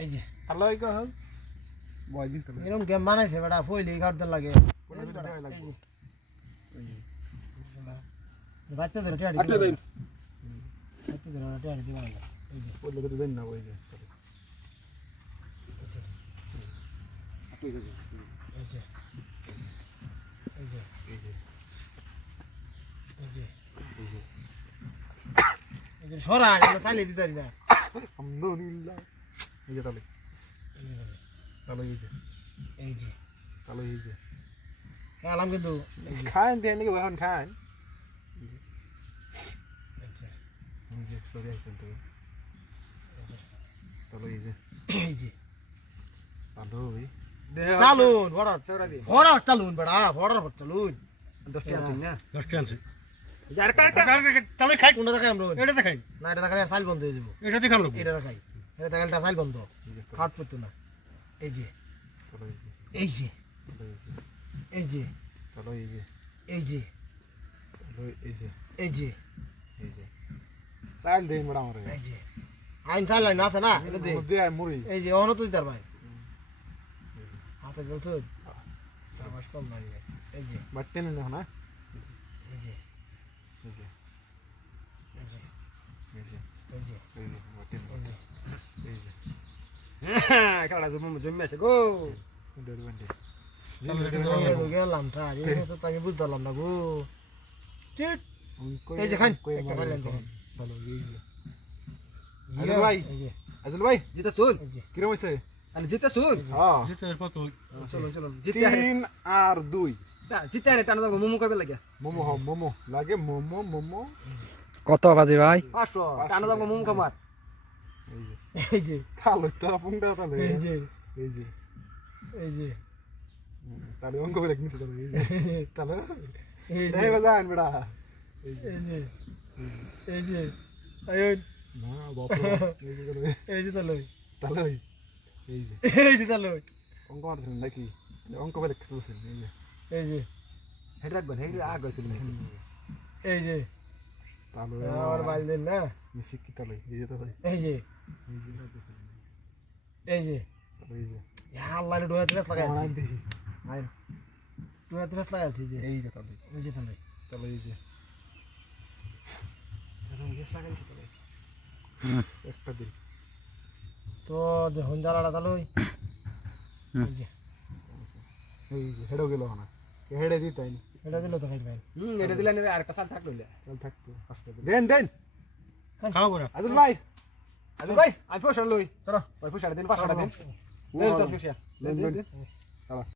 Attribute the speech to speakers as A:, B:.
A: এই যে।
B: তাহলে ওই কহ বয় দিস তাহলে
A: এরকম গেম বানাইছে বেটা ফইলি কাটতে লাগে।
B: কোনটা ভিতরে দেওয়া লাগবে
A: বাচ্চা ধরে টিয়ারি
C: আটলে ভাই
A: বাচ্চা ধরে টিয়ারি দিবা লাগে এই যে।
B: বললে তো দেন না ওই যে।
C: আটলে যাবে
A: এই যে। এই যে।
B: এই যে।
A: এই যে।
B: এই যে।
A: এই যে সরা এটা চালিয়ে দিতে পারি না।
B: আলহামদুলিল্লাহ। এই যে তাহলে তাহলে এই যে।
A: এই যে।
B: তাহলে এই যে।
A: খেলাম কিন্তু এই যে।
B: খান দিয়ে নাকি এখন খান
A: যে
B: সরে আইছেন তো। তাহলে এই যে।
A: এই যে।
B: তাহলে ওই
A: চালুন ভরার
C: সেরা দি
A: ভরার চালুন বেটা ভরার ভর চালুন
C: 10 আছে না?
D: দশটা আনছে।
C: যার কাটা
D: তাহলে খাই।
A: কোনটা দেখাই আমরা?
D: এটা দেখাই।
A: না এটা দেখালে সাইল বন্ধ হয়ে যাব।
D: এটা দেখাম
A: এটা দেখাই। এটা দেখালে সাইল বন্ধ খাট পড়তো না এই যে এই
B: যে এই যে
A: এই যে
B: এই যে
A: এই যে
B: এই যে চাল দেন বড় আমার
A: এই যে আইন চাল লাইন আছে না এটা দে
B: মধ্যে আয় মুড়ি
A: এই যে অহনো তুই তার ভাই হাতে জল তুই কম নাই এই যে
B: বাটতে না না
A: এই যে
B: এই যে
A: এই যে
B: এই যে
A: এই যে
B: এই যে বাটতে
A: এই যে
B: এই যে
C: খেলা জম জমে আছে গো
A: গেলাম তার এই বছর তো আমি বুঝতে পারলাম না গো চিট এই যে খান
B: ভাই। আসল ভাই
C: জিতে চল
B: কিরম হইছে
C: আমি জিতে চল জিতে
B: তিন আর দুই
C: জিতে আরে টানা মোমো কবে লাগে
B: মোমো হ মোমো লাগে মোমো মোমো
E: কত বাজে ভাই
C: 500 টানা দাও মোমো খামার
B: এই যে
A: এই যে
B: তাহলে তো পুংটা তাহলে
A: এই যে
B: এই যে
A: এই যে
B: তাহলে অঙ্ক করে তাহলে এই যে তাহলে
A: এই যে
B: দেই বাজান বেড়া এই যে
A: এই যে আয়ন
B: না বাপ এই যে তাহলে
A: তাহলে
B: এই যে
A: এই যে তাহলে
B: অঙ্ক মারছেন নাকি অঙ্ক করে দেখতে এই যে
A: এই যে
C: হেড রাখবেন হেড আগে তুমি
A: এই যে
B: তাহলে
A: আমার মাল দেন না?
B: মিশি কি তাহলে এই যে তাহলে
A: এই যে।
B: এই যে
A: এই যে। আল্লাহ ডোয়া ত্রেস
B: অনাই দেখি।
A: ডোয়া ত্রেস লাগাইছি যে।
B: এই যে তাহলে।
A: এই যে তাহলে।
B: তাহলে এই যে। একটা দিন।
A: তো দেখুন জ্বালাটা তাহলে ওই। এই যে।
B: হেডও গেল না। হেডে দিই তাই
A: এটা দিলে তো খাইতে পাই
C: হুম এটা দিলে নেবে আর কাঁচাল থাকল
B: চল থাকতো কষ্ট দিন দেন। দেন
D: খাও বড়
B: আদুল ভাই। আদুল ভাই।
C: আমি পয়সা লই। চলো ওই পয়সাটা দিন পাঁচশোটা দিন। দেন পয়সা
B: দেন দেন।